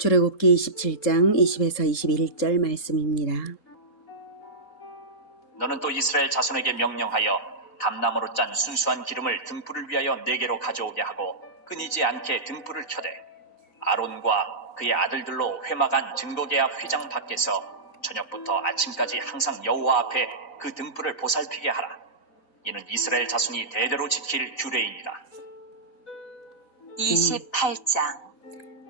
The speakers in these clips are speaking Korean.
출애굽기 27장 20에서 21절 말씀입니다. 너는 또 이스라엘 자손에게 명령하여 감나무로 짠 순수한 기름을 등불을 위하여 네개로 가져오게 하고 끊이지 않게 등불을 켜되 아론과 그의 아들들로 회막안 증거계약 휘장 밖에서 저녁부터 아침까지 항상 여호와 앞에 그 등불을 보살피게 하라. 이는 이스라엘 자손이 대대로 지킬 규례이니라. 28장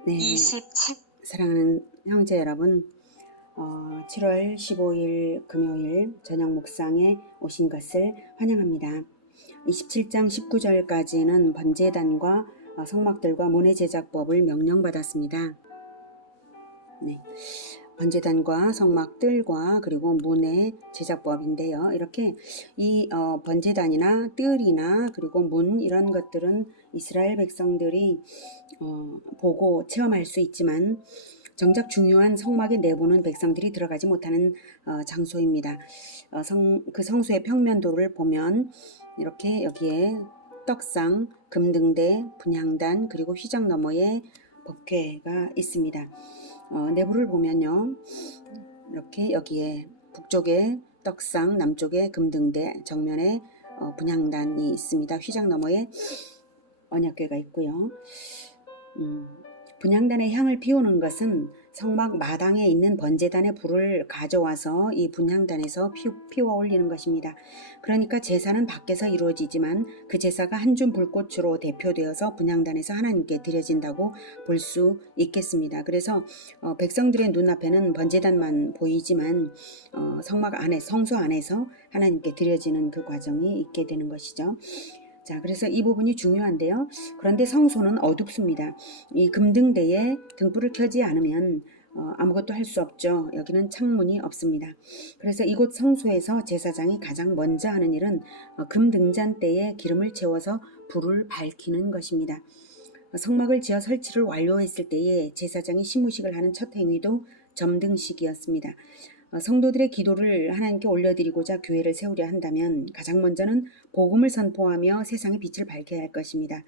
네, 27 사랑하는 형제 여러분, 7월 15일 금요일 저녁 묵상에 오신 것을 환영합니다. 27장 19절까지는 번제단과 성막들과 문의 제작법을 명령받았습니다. 네, 번제단과 성막들과 그리고 문의 제작법인데요. 이렇게 이 번제단이나 뜰이나 그리고 문 이런 것들은 이스라엘 백성들이 보고 체험할 수 있지만 정작 중요한 성막의 내부는 백성들이 들어가지 못하는 장소입니다. 그 성소의 평면도를 보면 이렇게 여기에 떡상, 금등대, 분향단 그리고 휘장 너머에 법궤가 있습니다. 내부를 보면요, 이렇게 여기에 북쪽에 떡상, 남쪽에 금등대, 정면에 분향단이 있습니다. 휘장 너머에 언약궤가 있고요. 분향단의 향을 피우는 것은 성막 마당에 있는 번제단의 불을 가져와서 이 분향단에서 피워 올리는 것입니다. 그러니까 제사는 밖에서 이루어지지만 그 제사가 한 줌 불꽃으로 대표되어서 분향단에서 하나님께 드려진다고 볼 수 있겠습니다. 그래서 백성들의 눈앞에는 번제단만 보이지만 성막 안에, 성소 안에서 하나님께 드려지는 그 과정이 있게 되는 것이죠. 자, 그래서 이 부분이 중요한데요. 그런데 성소는 어둡습니다. 이 금등대에 등불을 켜지 않으면 아무것도 할 수 없죠. 여기는 창문이 없습니다. 그래서 이곳 성소에서 제사장이 가장 먼저 하는 일은 금등잔대에 기름을 채워서 불을 밝히는 것입니다. 성막을 지어 설치를 완료했을 때에 제사장이 시무식을 하는 첫 행위도 점등식이었습니다. 성도들의 기도를 하나님께 올려드리고자 교회를 세우려 한다면 가장 먼저는 복음을 선포하며 세상의 빛을 밝혀야 할 것입니다.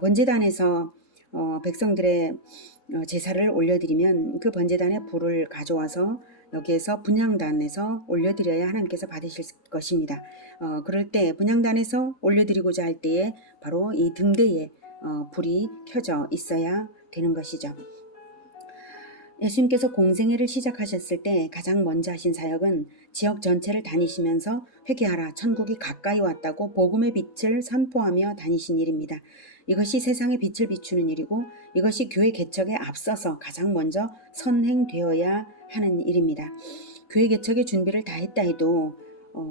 번제단에서 백성들의 제사를 올려드리면 그 번제단의 불을 가져와서 여기에서 분향단에서 올려드려야 하나님께서 받으실 것입니다. 그럴 때 분향단에서 올려드리고자 할 때에 바로 이 등대에 불이 켜져 있어야 되는 것이죠. 예수님께서 공생애를 시작하셨을 때 가장 먼저 하신 사역은 지역 전체를 다니시면서 회개하라, 천국이 가까이 왔다고 복음의 빛을 선포하며 다니신 일입니다. 이것이 세상의 빛을 비추는 일이고 이것이 교회 개척에 앞서서 가장 먼저 선행되어야 하는 일입니다. 교회 개척의 준비를 다 했다 해도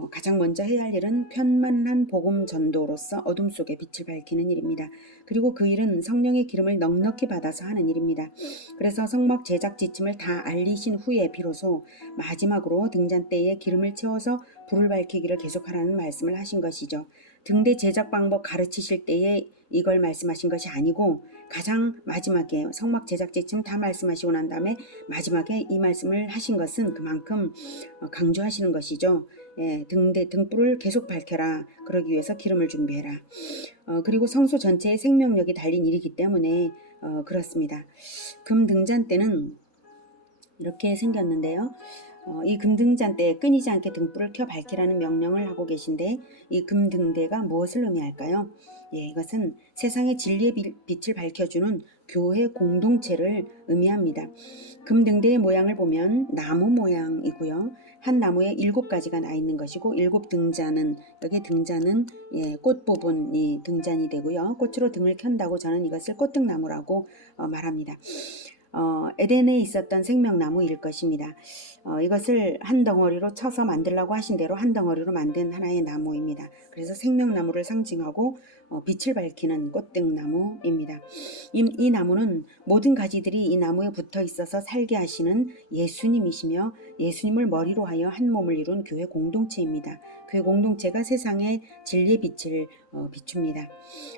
가장 먼저 해야 할 일은 편만한 복음 전도로서 어둠 속에 빛을 밝히는 일입니다. 그리고 그 일은 성령의 기름을 넉넉히 받아서 하는 일입니다. 그래서 성막 제작 지침을 다 알리신 후에 비로소 마지막으로 등잔대에 기름을 채워서 불을 밝히기를 계속하라는 말씀을 하신 것이죠. 등대 제작 방법 가르치실 때에 이걸 말씀하신 것이 아니고 가장 마지막에 성막 제작 지침 다 말씀하시고 난 다음에 마지막에 이 말씀을 하신 것은 그만큼 강조하시는 것이죠. 등불을 계속 밝혀라. 그러기 위해서 기름을 준비해라. 그리고 성소 전체에 생명력이 달린 일이기 때문에 그렇습니다. 금등잔대는 이렇게 생겼는데요. 이 금등잔대에 끊이지 않게 등불을 켜 밝히라는 명령을 하고 계신데 이 금등대가 무엇을 의미할까요? 이것은 세상의 진리의 빛을 밝혀주는 교회 공동체를 의미합니다. 금등대의 모양을 보면 나무 모양이고요. 한 나무에 7가지가 나 있는 것이고 7등잔은 여기 등잔은 꽃 부분이 등잔이 되고요. 꽃으로 등을 켠다고 저는 이것을 꽃등나무라고 말합니다. 에덴에 있었던 생명나무일 것입니다. 이것을 한 덩어리로 쳐서 만들라고 하신 대로 한 덩어리로 만든 하나의 나무입니다. 그래서 생명나무를 상징하고 빛을 밝히는 꽃등나무입니다. 이 나무는 모든 가지들이 이 나무에 붙어 있어서 살게 하시는 예수님이시며 예수님을 머리로 하여 한 몸을 이룬 교회 공동체입니다. 교회 공동체가 세상의 진리의 빛을 비춥니다.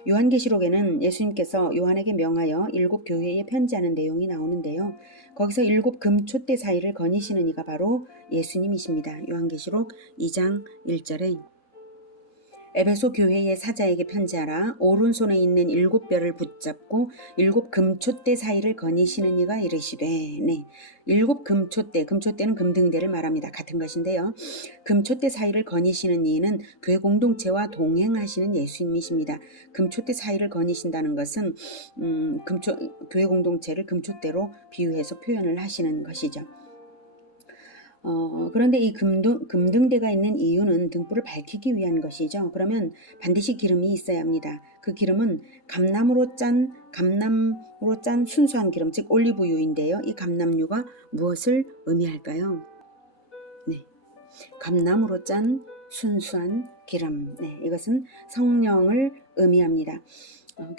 요한계시록에는 예수님께서 요한에게 명하여 7 교회에 편지하는 내용이 나오는데요. 거기서 7 금촛대 사이를 거니시는 이가 바로 예수님이십니다. 요한계시록 2장 1절에 에베소 교회의 사자에게 편지하라. 오른손에 있는 7뼈를 붙잡고 7 금초대 사이를 거니시는 이가 이르시되. 네, 7 금초대, 금초대는 금등대를 말합니다. 같은 것인데요. 금초대 사이를 거니시는 이는 교회 공동체와 동행하시는 예수님이십니다. 금초대 사이를 거니신다는 것은 교회 공동체를 금초대로 비유해서 표현을 하시는 것이죠. 그런데 이 금등대가 있는 이유는 등불을 밝히기 위한 것이죠. 그러면 반드시 기름이 있어야 합니다. 그 기름은 감람으로 짠 순수한 기름, 즉 올리브유인데요. 이 감람유가 무엇을 의미할까요? 네, 감람으로 짠 순수한 기름. 네, 이것은 성령을 의미합니다.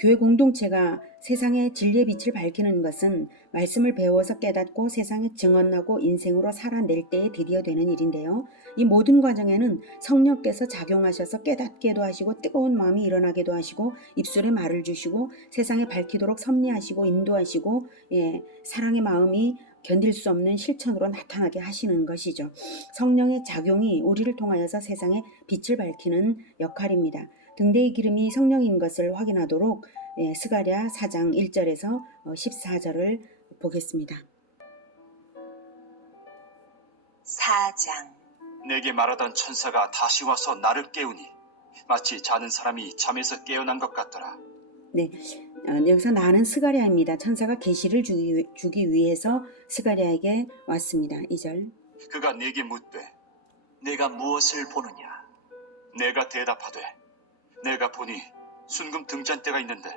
교회 공동체가 세상의 진리의 빛을 밝히는 것은 말씀을 배워서 깨닫고 세상에 증언하고 인생으로 살아낼 때에 드디어 되는 일인데요. 이 모든 과정에는 성령께서 작용하셔서 깨닫게도 하시고 뜨거운 마음이 일어나게도 하시고 입술에 말을 주시고 세상에 밝히도록 섭리하시고 인도하시고 사랑의 마음이 견딜 수 없는 실천으로 나타나게 하시는 것이죠. 성령의 작용이 우리를 통하여서 세상에 빛을 밝히는 역할입니다. 등대의 기름이 성령인 것을 확인하도록 스가랴 4장 1절에서 14절을 보겠습니다. 4장. 내게 말하던 천사가 다시 와서 나를 깨우니 마치 자는 사람이 잠에서 깨어난 것 같더라. 네, 여기서 나는 스가랴입니다. 천사가 계시를 주기 위해서 스가랴에게 왔습니다. 2절. 그가 내게 묻되 내가 무엇을 보느냐? 내가 대답하되 내가 보니 순금 등잔대가 있는데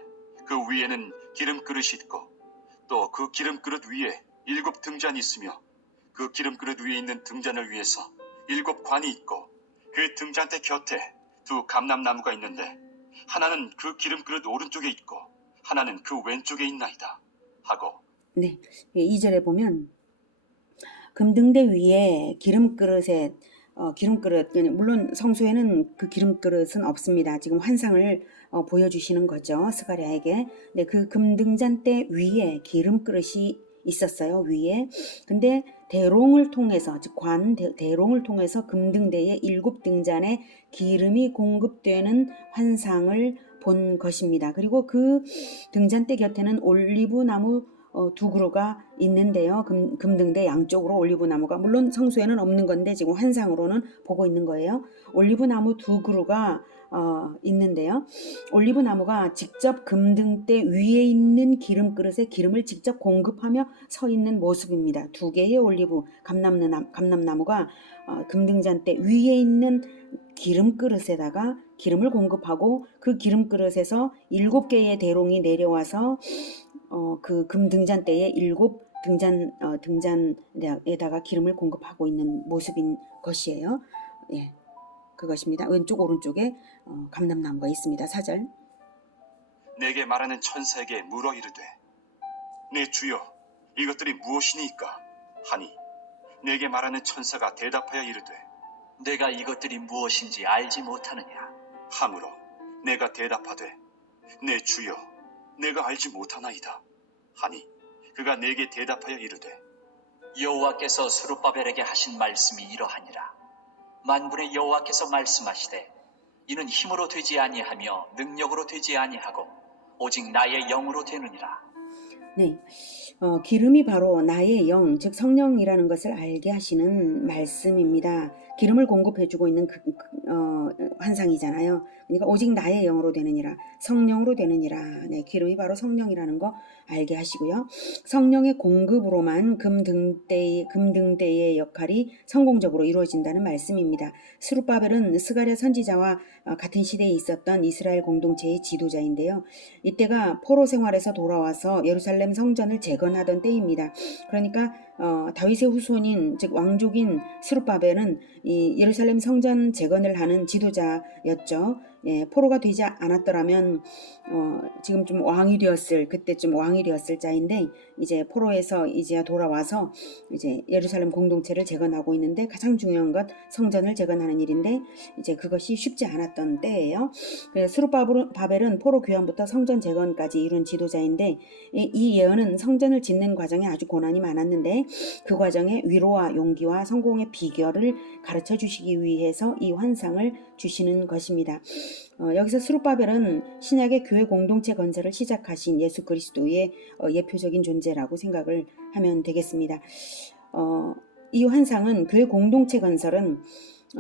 그 위에는 기름 그릇이 있고 또 그 기름 그릇 위에 7 등잔이 있으며 그 기름 그릇 위에 있는 등잔을 위해서 7 관이 있고 그 등잔대 곁에 2 감람나무가 있는데 하나는 그 기름 그릇 오른쪽에 있고 하나는 그 왼쪽에 있나이다 하고. 네, 2절에 보면 금등대 위에 기름그릇에 기름그릇, 물론 성소에는 그 기름그릇은 없습니다. 지금 환상을 보여주시는 거죠. 스가랴에게. 네, 그 금등잔대 위에 기름그릇이 있었어요. 위에. 근데 대롱을 통해서, 즉 대롱을 통해서 금등대의 7 등잔에 기름이 공급되는 환상을 본 것입니다. 그리고 그 등잔대 곁에는 올리브나무 2 그루가 있는데요. 금등대 양쪽으로 올리브나무가, 물론 성소에는 없는 건데 지금 환상으로는 보고 있는 거예요. 올리브나무 2 그루가 있는데요. 올리브나무가 직접 금등대 위에 있는 기름그릇에 기름을 직접 공급하며 서 있는 모습입니다. 2개의 올리브 감람나무가 금등잔대 위에 있는 기름그릇에다가 기름을 공급하고 그 기름그릇에서 7개의 대롱이 내려와서 그 금등잔대에 7 등잔에다가 기름을 공급하고 있는 모습인 것이에요. 예, 그것입니다. 왼쪽 오른쪽에 감람나무가 있습니다. 4절. 내게 말하는 천사에게 물어 이르되 내 주여 이것들이 무엇이니까 하니 내게 말하는 천사가 대답하여 이르되 내가 이것들이 무엇인지 알지 못하느냐? 하므로 내가 대답하되 내 주여 내가 알지 못하나이다 하니 그가 내게 대답하여 이르되 여호와께서 스룹바벨에게 하신 말씀이 이러하니라. 만군의 여호와께서 말씀하시되 이는 힘으로 되지 아니하며 능력으로 되지 아니하고 오직 나의 영으로 되느니라. 네, 기름이 바로 나의 영, 즉 성령이라는 것을 알게 하시는 말씀입니다. 기름을 공급해주고 있는 환상이잖아요. 그러니까 오직 나의 영으로 되느니라, 성령으로 되느니라. 네, 기름이 바로 성령이라는 거 알게 하시고요. 성령의 공급으로만 금등대의 역할이 성공적으로 이루어진다는 말씀입니다. 스룹바벨은 스가랴 선지자와 같은 시대에 있었던 이스라엘 공동체의 지도자인데요. 이때가 포로 생활에서 돌아와서 예루살렘 성전을 재건하던 때입니다. 그러니까 다윗의 후손인, 즉 왕족인 스룹바벨은 이 예루살렘 성전 재건을 하는 지도자였죠. 예, 포로가 되지 않았더라면 지금 좀 그때쯤 왕이 되었을 자인데 이제 포로에서 이제 돌아와서 이제 예루살렘 공동체를 재건하고 있는데 가장 중요한 것 성전을 재건하는 일인데 이제 그것이 쉽지 않았던 때예요. 그래서 스룹바벨은 포로 귀환부터 성전 재건까지 이룬 지도자인데 이 예언은 성전을 짓는 과정에 아주 고난이 많았는데 그 과정에 위로와 용기와 성공의 비결을 가르쳐 주시기 위해서 이 환상을 주시는 것입니다. 여기서 스룹바벨은 신약의 교회 공동체 건설을 시작하신 예수 그리스도의 예표적인 존재라고 생각을 하면 되겠습니다. 이 환상은 교회 공동체 건설은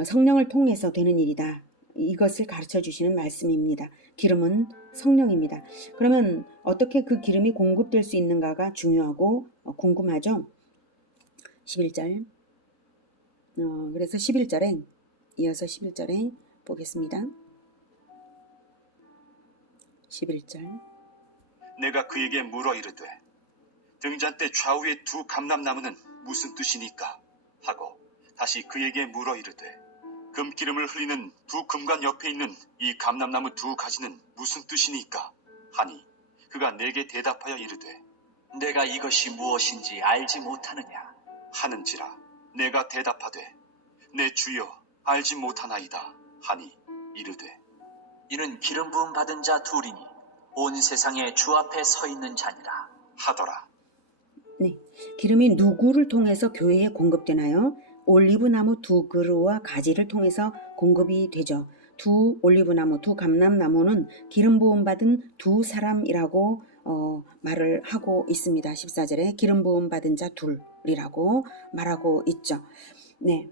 성령을 통해서 되는 일이다. 이것을 가르쳐 주시는 말씀입니다. 기름은 성령입니다. 그러면 어떻게 그 기름이 공급될 수 있는가가 중요하고 궁금하죠? 11절. 그래서 11절에 이어서 11절에 보겠습니다. 11절. 내가 그에게 물어 이르되 등잔대 좌우의 두 감람나무는 무슨 뜻이니까 하고 다시 그에게 물어 이르되 금기름을 흘리는 두 금관 옆에 있는 이 감람나무 두 가지는 무슨 뜻이니까 하니 그가 내게 대답하여 이르되 내가 이것이 무엇인지 알지 못하느냐. 하는지라 내가 대답하되 내 주여 알지 못하나이다 하니 이르되 이는 기름 부음 받은 자 둘이니 온 세상의 주 앞에 서 있는 자니라 하더라. 네, 기름이 누구를 통해서 교회에 공급되나요? 올리브나무 두 그루와 가지를 통해서 공급이 되죠. 두 올리브나무, 두 감람나무는 기름 부음 받은 두 사람이라고 말을 하고 있습니다. 14절에 기름 부음 받은 자 둘이라고 말하고 있죠. 네.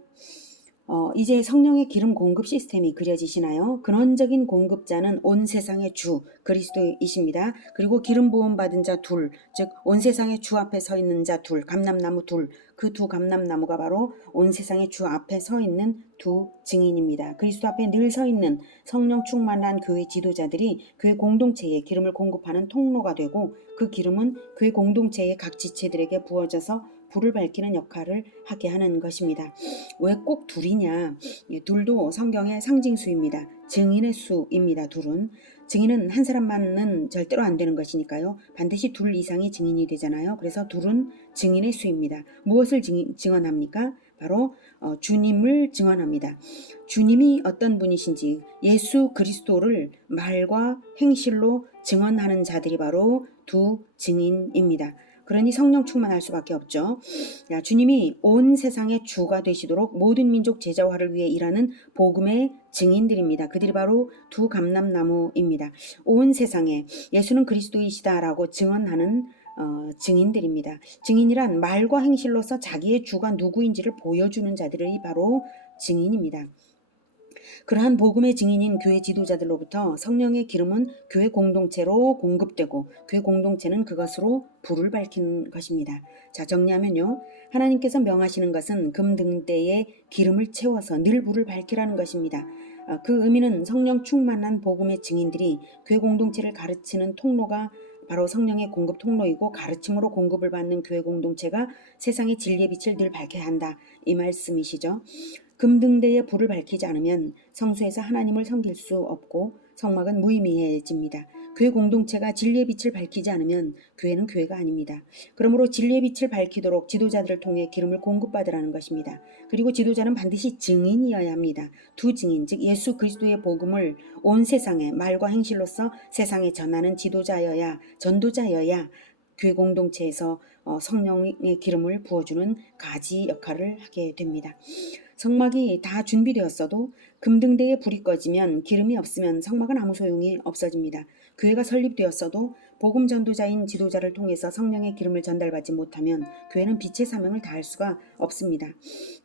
이제 성령의 기름 공급 시스템이 그려지시나요? 근원적인 공급자는 온 세상의 주 그리스도이십니다. 그리고 기름 부음 받은 자 둘, 즉 온 세상의 주 앞에 서 있는 자 둘, 감람나무 둘, 그 두 감람나무가 바로 온 세상의 주 앞에 서 있는 두 증인입니다. 그리스도 앞에 늘 서 있는 성령 충만한 교회 지도자들이 교회 공동체에 기름을 공급하는 통로가 되고 그 기름은 교회 공동체의 각 지체들에게 부어져서 불을 밝히는 역할을 하게 하는 것입니다. 왜 꼭 둘이냐? 둘도 성경의 상징수입니다. 증인의 수입니다. 둘은. 증인은 한 사람만은 절대로 안 되는 것이니까요. 반드시 둘 이상이 증인이 되잖아요. 그래서 둘은 증인의 수입니다. 무엇을 증언합니까? 바로 주님을 증언합니다. 주님이 어떤 분이신지 예수 그리스도를 말과 행실로 증언하는 자들이 바로 두 증인입니다. 그러니 성령 충만할 수밖에 없죠. 주님이 온 세상의 주가 되시도록 모든 민족 제자화를 위해 일하는 복음의 증인들입니다. 그들이 바로 두 감람나무입니다. 온 세상에 예수는 그리스도이시다라고 증언하는 증인들입니다. 증인이란 말과 행실로서 자기의 주가 누구인지를 보여주는 자들이 바로 증인입니다. 그러한 복음의 증인인 교회 지도자들로부터 성령의 기름은 교회 공동체로 공급되고 교회 공동체는 그것으로 불을 밝히는 것입니다. 자, 정리하면요. 하나님께서 명하시는 것은 금 등대에 기름을 채워서 늘 불을 밝히라는 것입니다. 그 의미는 성령 충만한 복음의 증인들이 교회 공동체를 가르치는 통로가 바로 성령의 공급 통로이고 가르침으로 공급을 받는 교회 공동체가 세상의 진리의 빛을 늘 밝혀야 한다. 이 말씀이시죠. 금등대에 불을 밝히지 않으면 성소에서 하나님을 섬길 수 없고 성막은 무의미해집니다. 교회 공동체가 진리의 빛을 밝히지 않으면 교회는 교회가 아닙니다. 그러므로 진리의 빛을 밝히도록 지도자들을 통해 기름을 공급받으라는 것입니다. 그리고 지도자는 반드시 증인이어야 합니다. 두 증인, 즉 예수 그리스도의 복음을 온 세상에 말과 행실로서 세상에 전하는 지도자여야, 전도자여야 교회 공동체에서 성령의 기름을 부어주는 가지 역할을 하게 됩니다. 성막이 다 준비되었어도 금등대에 불이 꺼지면 기름이 없으면 성막은 아무 소용이 없어집니다. 교회가 설립되었어도 복음 전도자인 지도자를 통해서 성령의 기름을 전달받지 못하면 교회는 빛의 사명을 다할 수가 없습니다.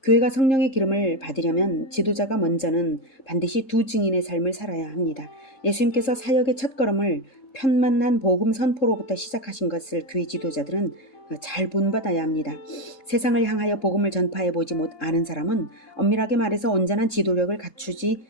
교회가 성령의 기름을 받으려면 지도자가 먼저는 반드시 두 증인의 삶을 살아야 합니다. 예수님께서 사역의 첫걸음을 편만한 복음 선포로부터 시작하신 것을 교회 지도자들은 잘 본받아야 합니다. 세상을 향하여 복음을 전파해 보지 않은 사람은 엄밀하게 말해서 온전한 지도력을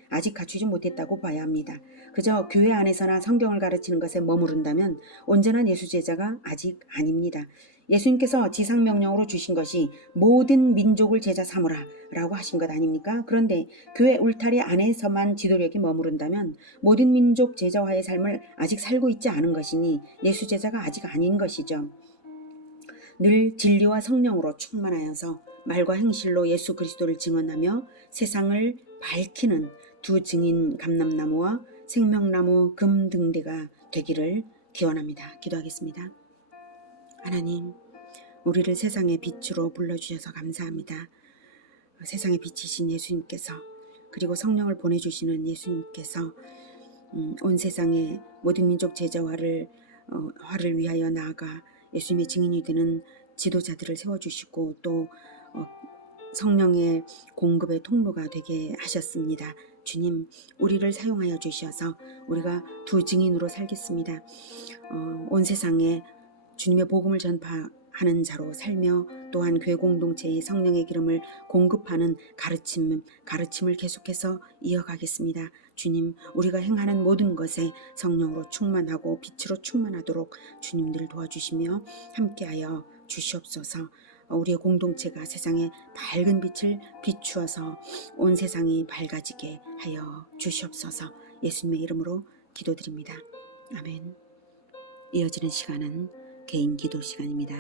아직 갖추지 못했다고 봐야 합니다. 그저 교회 안에서나 성경을 가르치는 것에 머무른다면 온전한 예수 제자가 아직 아닙니다. 예수님께서 지상명령으로 주신 것이 모든 민족을 제자 삼으라 라고 하신 것 아닙니까? 그런데 교회 울타리 안에서만 지도력이 머무른다면 모든 민족 제자화의 삶을 아직 살고 있지 않은 것이니 예수 제자가 아직 아닌 것이죠. 늘 진리와 성령으로 충만하여서 말과 행실로 예수 그리스도를 증언하며 세상을 밝히는 두 증인 감람나무와 생명나무 금등대가 되기를 기원합니다. 기도하겠습니다. 하나님, 우리를 세상의 빛으로 불러주셔서 감사합니다. 세상의 빛이신 예수님께서 그리고 성령을 보내주시는 예수님께서 온 세상의 모든 민족 제자화를 위하여 나아가 예수님의 증인이 되는 지도자들을 세워주시고 또 성령의 공급의 통로가 되게 하셨습니다. 주님, 우리를 사용하여 주셔서 우리가 두 증인으로 살겠습니다. 온 세상에 주님의 복음을 전파하는 자로 살며 또한 교회 공동체의 성령의 기름을 공급하는 가르침을 계속해서 이어가겠습니다. 주님, 우리가 행하는 모든 것에 성령으로 충만하고 빛으로 충만하도록 주님들 도와주시며 함께하여 주시옵소서. 우리의 공동체가 세상에 밝은 빛을 비추어서 온 세상이 밝아지게 하여 주시옵소서. 예수님의 이름으로 기도드립니다. 아멘. 이어지는 시간은 개인 기도 시간입니다.